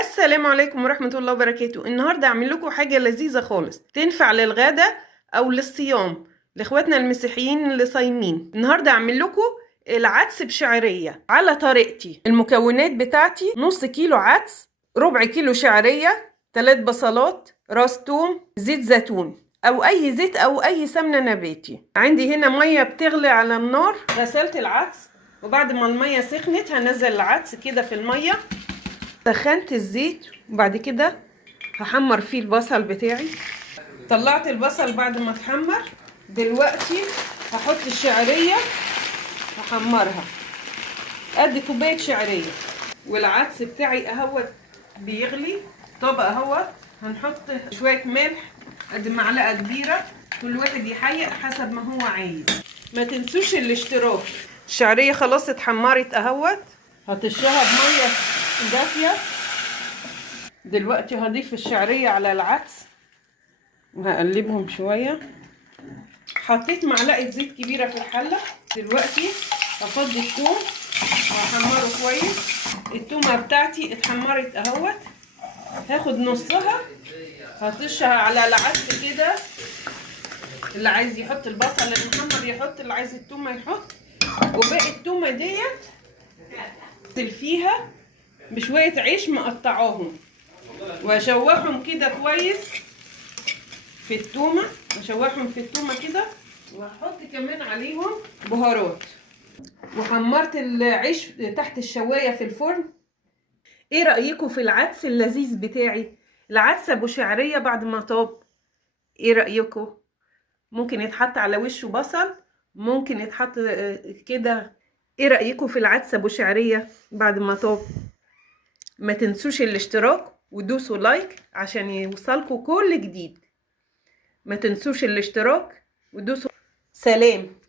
السلام عليكم ورحمة الله وبركاته. النهاردة أعمل لكم حاجة لذيذة خالص تنفع للغدا أو للصيام لإخواتنا المسيحيين اللي صايمين. النهاردة أعمل لكم العدس بشعرية على طريقتي. المكونات بتاعتي: نص كيلو عدس، ربع كيلو شعرية، 3 بصلات، راس توم، زيت زيتون أو أي زيت أو أي سمنة نباتي. عندي هنا مية بتغلي على النار. غسلت العدس وبعد ما المية سخنت هنزل العدس كده في المية. سخنت الزيت وبعد كده هحمر فيه البصل بتاعي. طلعت البصل بعد ما اتحمر. دلوقتي هحط الشعرية هحمرها، قد كوباية شعرية. والعدس بتاعي اهوت بيغلي. طب اهوت هنحط شوية ملح قد معلقة كبيرة، كل واحد يحيق حسب ما هو عايز. ما تنسوش الاشتراك. الشعرية خلاص اتحمرت اهوت، هطشها بمية دافية. دلوقتي هضيف الشعرية على العدس وهقلبهم شوية. حطيت معلقة زيت كبيرة في الحلة. دلوقتي هفضي الثوم وهحمره كويس. التومة بتاعتي اتحمرت اهوت، هاخد نصها هطشها على العدس كده. اللي عايز يحط البصل المحمر يحط، اللي عايز التومة يحط. وباقي التومة ديت فيها بشوية عيش مقطعاهم واشوحهم كده كويس في التومة. اشوحهم في التومة كده وهحط كمان عليهم بهارات. وحمرت العيش تحت الشواية في الفرن. ايه رأيكم في العدس اللذيذ بتاعي؟ العدس ابو شعرية بعد ما طاب. ايه رأيكم؟ ممكن يتحط على وشه بصل، ممكن يتحط كده. ايه رأيكم في العدس ابو شعرية بعد ما طاب؟ ما تنسوش الاشتراك ودوسوا لايك عشان يوصلكوا كل جديد. ما تنسوش الاشتراك ودوسوا. سلام.